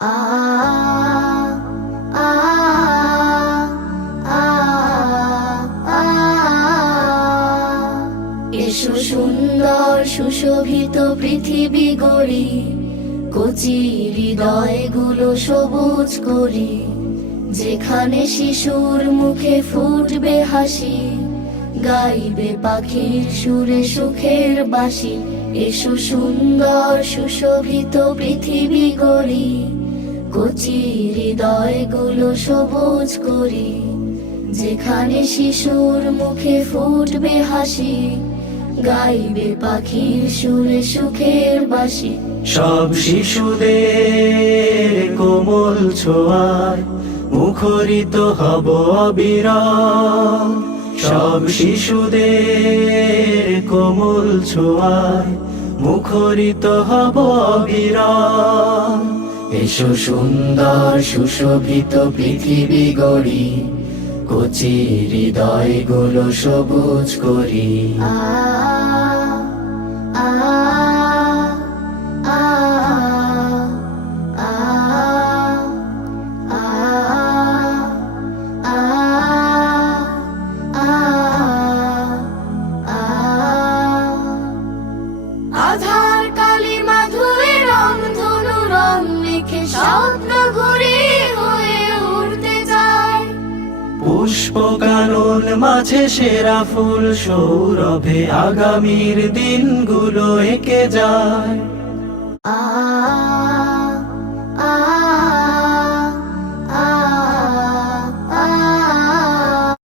আ আ আ আ এসো সুন্দর সুশোভিত পৃথিবী গড়ি, কচি হৃদয়গুলো সবুজ করি। যেখানে শিশুর মুখে ফুটবে হাসি, গাইবে পাখির সুরে সুখের বাঁশি। এসো সুন্দর সুশোভিত পৃথিবী গড়ি, কচি হৃদয়গুলো সবুজ করি। যেখানে শিশুর মুখে ফুটবে হাসি, গাইবে পাখির সুরে সুখের বাঁশি। সব শিশুদের কোমল ছোঁয়ায় মুখরিত হব অবিরাম। সব শিশুদের কোমল ছোঁয়ায় মুখরিত হব অবিরাম। এসো সুন্দর সুশোভিত পৃথিবী গড়ি, কচি হৃদয়গুলো সবুজ করি। আ আ আ আ আ আ আধার কালিমা ধুয়ে রংধনু রং মেখে স্বপ্ন ঘুরে হয়ে উড়তে যায়। পুষ্প কানন মাঝে সেরা ফুল সৌরভে আগামীর দিনগুলো এঁকে যায়। আ আ